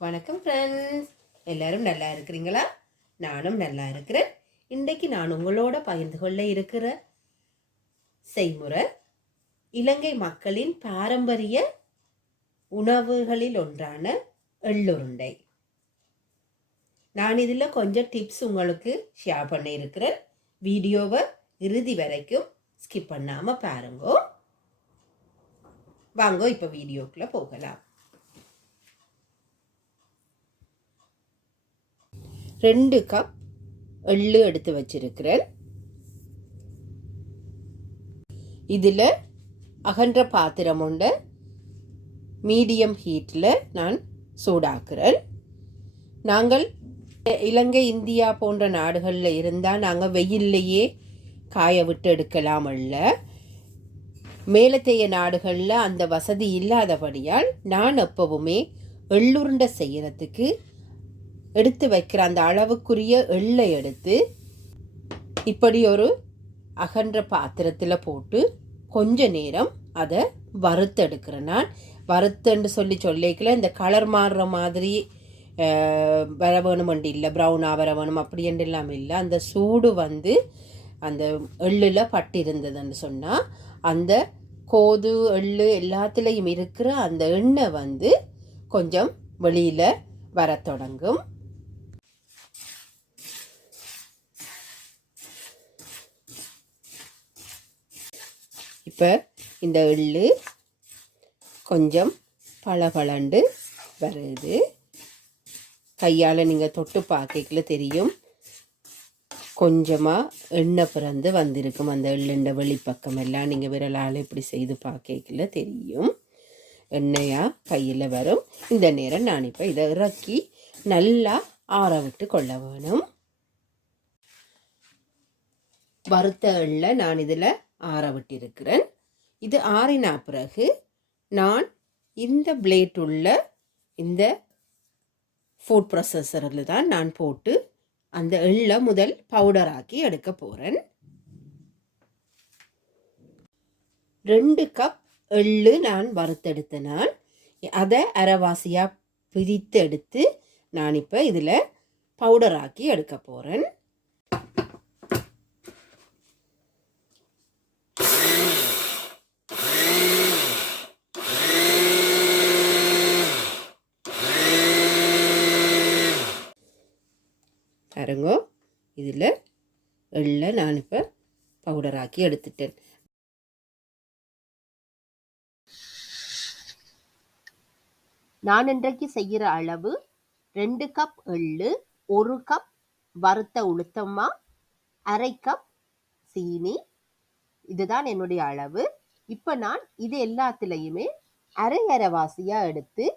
வணக்கம் ஃப்ரெண்ட்ஸ், எல்லாரும் நல்லா இருக்கிறீங்களா? நானும் நல்லா இருக்கிறேன். இன்றைக்கு நான் உங்களோட பகிர்ந்து கொள்ள இருக்கிற செய்முறை இலங்கை மக்களின் பாரம்பரிய உணவுகளில் ஒன்றான எள்ளுருண்டை. நான் இதில் கொஞ்சம் டிப்ஸ் உங்களுக்கு ஷேர் பண்ணியிருக்கிறேன். வீடியோவை இறுதி வரைக்கும் ஸ்கிப் பண்ணாமல் பாருங்க. வாங்க இப்போ வீடியோக்குள்ளே போகலாம். 2 கப் எள்ளு எடுத்து வச்சிருக்கிறேன். இதில் அகன்ற பாத்திரம் உண்டு, மீடியம் ஹீட்டில் நான் சூடாக்குறேன். நாங்கள் இலங்கை, இந்தியா போன்ற நாடுகளில் இருந்தால் நாங்கள் வெயில்லையே காய விட்டு எடுக்கலாம். மேலத்தைய நாடுகளில் அந்த வசதி இல்லாதபடியால் நான் எப்பவுமே எள்ளுருண்டை செய்கிறதுக்கு எடுத்து வைக்கிற அந்த அளவுக்குரிய எள்ளை எடுத்து இப்படி ஒரு அகன்ற பாத்திரத்தில் போட்டு கொஞ்ச நேரம் அதை வறுத்தெடுக்கிறேன். நான் வறுத்துன்னு சொல்லிக்கல இந்த கலர் மாறுற மாதிரி வர வேணுமெண்டு இல்லை, ப்ரௌனாக வர வேணும் அப்படின்ட்டு இல்லாமல் இல்லை. அந்த சூடு அந்த எள்ளில் பட்டிருந்ததுன்னு சொன்னால் அந்த கோது எள்ளு எல்லாத்துலேயும் இருக்கிற அந்த எண்ணெய் கொஞ்சம் வெளியில் வர தொடங்கும். இப்போ இந்த எள்ளு கொஞ்சம் பளபளண்டு வருது. கையால் நீங்கள் தொட்டு பார்க்கல தெரியும், கொஞ்சமாக எண்ணெய் பிறந்து வந்திருக்கும். அந்த எள்ளுண்ட வெளிப்பக்கம் எல்லாம் நீங்கள் விரலால் இப்படி செய்து பார்க்கல தெரியும், எண்ணெயாக கையில் வரும். இந்த நேரம் நான் இப்போ இதை இறக்கி நல்லா ஆற விட்டு கொள்ள வேணும். வறுத்த எள்ளை நான் இதில் ஆற விட்டிருக்கிறேன். இது ஆறினா பிறகு நான் இந்த பிளேட் உள்ள இந்த ஃபுட் ப்ராசஸரில் தான் நான் போட்டு அந்த எள்ளை முதல் பவுடராக்கி எடுக்க போகிறேன். 2 கப் எள்ளு நான் வறுத்தெடுத்த நான் அதை அரைவாசியாக பிரித்து எடுத்து நான் இப்போ இதில் பவுடராக்கி எடுக்க போகிறேன். பாருங்க, இதில் எள்ளை நான் இப்போ பவுடராக்கி எடுத்துட்டேன். நான் இன்றைக்கு செய்கிற அளவு 2 கப் எள்ளு, 1 கப் வறுத்த உளுத்தம்மா, 1/2 கப் சீனி. இதுதான் என்னுடைய அளவு. இப்போ நான் இது எல்லாத்துலேயுமே அரைவாசியாக எடுத்து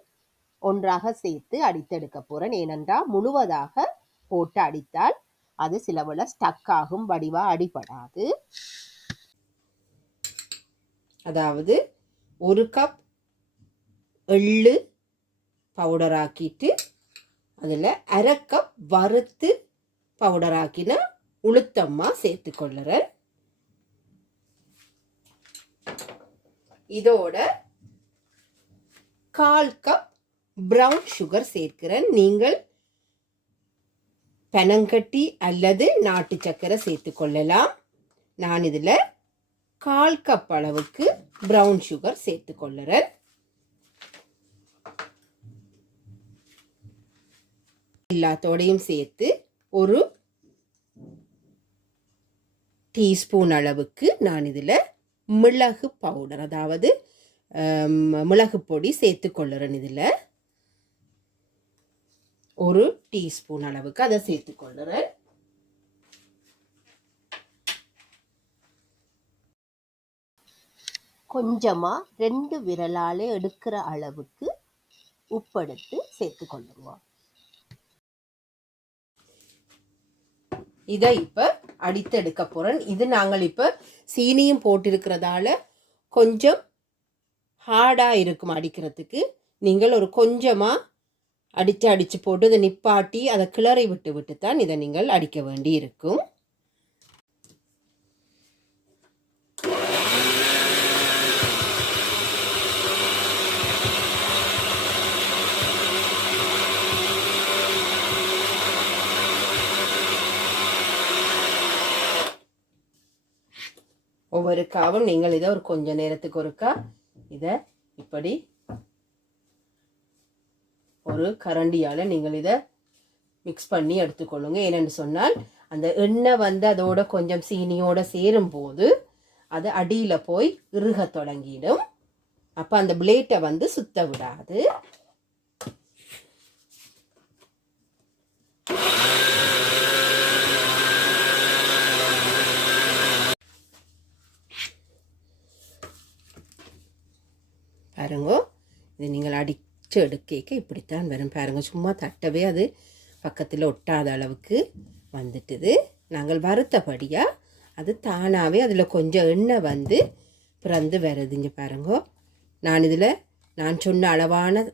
ஒன்றாக சேர்த்து அடித்தெடுக்க போகிறேன். ஏனென்றால் முழுவதாக போட்டு அடித்தால் அது சிலவுல ஸ்டக் ஆகும், வடிவா அடிபடாது. அதாவது 1 கப் எள்ளு பவுடராக்கிட்டு அதில் 1/2 கப் வறுத்து பவுடராக்கின உளுத்தம்மா சேர்த்து கொள்ளுறேன். இதோட 1/4 கப் ப்ரௌன் சுகர் சேர்க்கிறேன். நீங்கள் பனங்கட்டி அல்லது நாட்டு சக்கரை சேர்த்து கொள்ளலாம். நான் இதில் 1/4 கப் அளவுக்கு ப்ரௌன் சுகர் சேர்த்து கொள்ளுறேன். எல்லாத்தோடையும் சேர்த்து 1 டீஸ்பூன் அளவுக்கு நான் இதில் மிளகு பவுடர், அதாவது மிளகு பொடி சேர்த்து கொள்ளுறேன். இதில் 1 டீஸ்பூன் அளவுக்கு அதை சேர்த்து கொள்ளுறேன். கொஞ்சமாக 2 விரலால் எடுக்கிற அளவுக்கு உப்பெடுத்து சேர்த்து கொள்ளுவோம். இதை இப்போ அடித்து எடுக்க போகிறேன். இது நாங்கள் இப்போ சீனியும் போட்டிருக்கிறதால கொஞ்சம் ஹார்டாக இருக்கும் அடிக்கிறதுக்கு. நீங்கள் ஒரு கொஞ்சமாக அடித்து போட்டு இதை நிப்பாட்டி அதை கிளறி விட்டு தான் இதை நீங்கள் அடிக்க வேண்டி இருக்கும். ஒவ்வொருக்காவும் நீங்கள் இதை ஒரு கொஞ்ச நேரத்துக்கு ஒருக்கா இதை இப்படி ஒரு கரண்டியால் நீங்கள் இதை மிக்ஸ் பண்ணி எடுத்துக்கொள்ளுங்க. ஏனென்று சொன்னால் அந்த எண்ணெய் வந்து அதோட கொஞ்சம் சீனியோட சேரும் போது அது அடியில் போய் இறுக தொடங்கிடும். அப்போ அந்த பிளேட்டை வந்து சுத்த விடாது. பாருங்க, இது நீங்கள் அடித்து எடுக்க இப்படித்தான் வரும். பாருங்க, சும்மா தட்டவே அது பக்கத்தில் ஒட்டாத அளவுக்கு வந்துட்டுது. நாங்கள் வறுத்தபடியாக அது தானாகவே அதில் கொஞ்சம் எண்ணெய் வந்து பிறந்து வருதுங்க. பாருங்க, நான் சொன்ன அளவான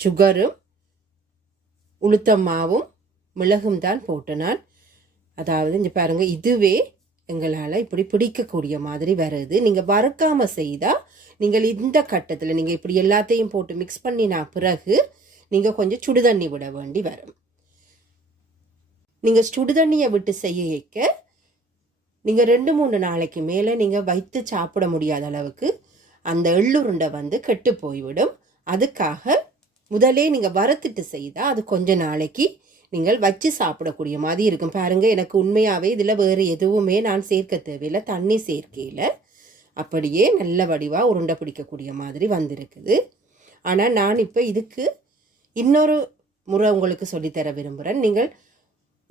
சுகரும் உளுத்தமாவும் மிளகும் தான் போட்டு நான், அதாவது இங்கே பாருங்கள், இதுவே எங்களால் இப்படி பிடிக்கக்கூடிய மாதிரி வருது. நீங்கள் வறுக்காமல் செய்தால் நீங்கள் இந்த கட்டத்தில் நீங்கள் இப்படி எல்லாத்தையும் போட்டு மிக்ஸ் பண்ணினா பிறகு நீங்கள் கொஞ்சம் சுடுதண்ணி விட வேண்டி வரும். நீங்கள் சுடுதண்ணியை விட்டு செய்ய நீங்கள் 2-3 நாளைக்கு மேலே நீங்கள் வைத்து சாப்பிட முடியாத அளவுக்கு அந்த எள்ளுருண்டை வந்து கெட்டு போய்விடும். அதுக்காக முதலே நீங்கள் வறுத்துட்டு செய்தால் அது கொஞ்ச நாளைக்கு நீங்கள் வச்சு சாப்பிடக்கூடிய மாதிரி இருக்கும். பாருங்கள், எனக்கு உண்மையாகவே இதில் வேறு எதுவுமே நான் சேர்க்க தேவையில்லை, தண்ணி சேர்க்கையில் அப்படியே நல்ல வடிவாக உருண்டை பிடிக்கக்கூடிய மாதிரி வந்திருக்குது. ஆனால் நான் இப்போ இதுக்கு இன்னொரு முறை உங்களுக்கு சொல்லித்தர விரும்புகிறேன். நீங்கள்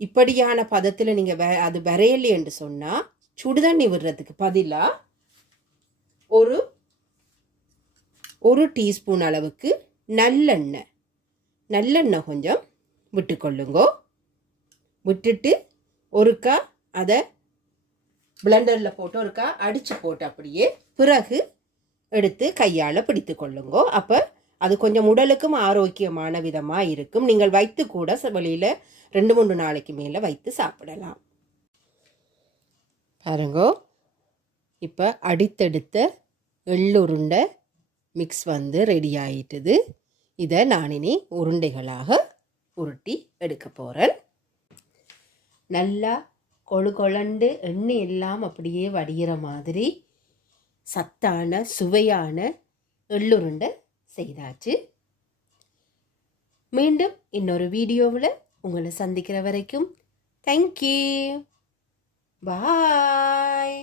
இப்படியான பதத்தில் நீங்கள் அது வரையலை என்று சொன்னால் சுடுதண்ணி விடுறதுக்கு பதிலாக ஒரு டீஸ்பூன் அளவுக்கு நல்லெண்ணெய் கொஞ்சம் விட்டுக்கொள்ளுங்கோ. விட்டுட்டு ஒருக்கா அதை பிளெண்டரில் போட்டு ஒருக்கா அடித்து போட்டு அப்படியே பிறகு எடுத்து கையால் பிடித்து கொள்ளுங்கோ. அப்போ அது கொஞ்சம் உடலுக்கும் ஆரோக்கியமான விதமாக இருக்கும். நீங்கள் வைத்து கூட வெளியில் 2-3 நாளைக்கு மேலே வைத்து சாப்பிடலாம். பாருங்கோ, இப்போ அடித்தெடுத்த எள்ளுருண்டை மிக்ஸ் வந்து ரெடி ஆகிட்டுது. இதை நான் இனி உருண்டைகளாக உருட்டி எடுக்க போகிறேன். நல்லா கொழுண்டு எண்ணெய் எல்லாம் அப்படியே வடிகிற மாதிரி சத்தான சுவையான எள்ளுருண்டை செய்தாச்சு. மீண்டும் இன்னொரு வீடியோவில் உங்களை சந்திக்கிற வரைக்கும் தேங்க்யூ, பாய்.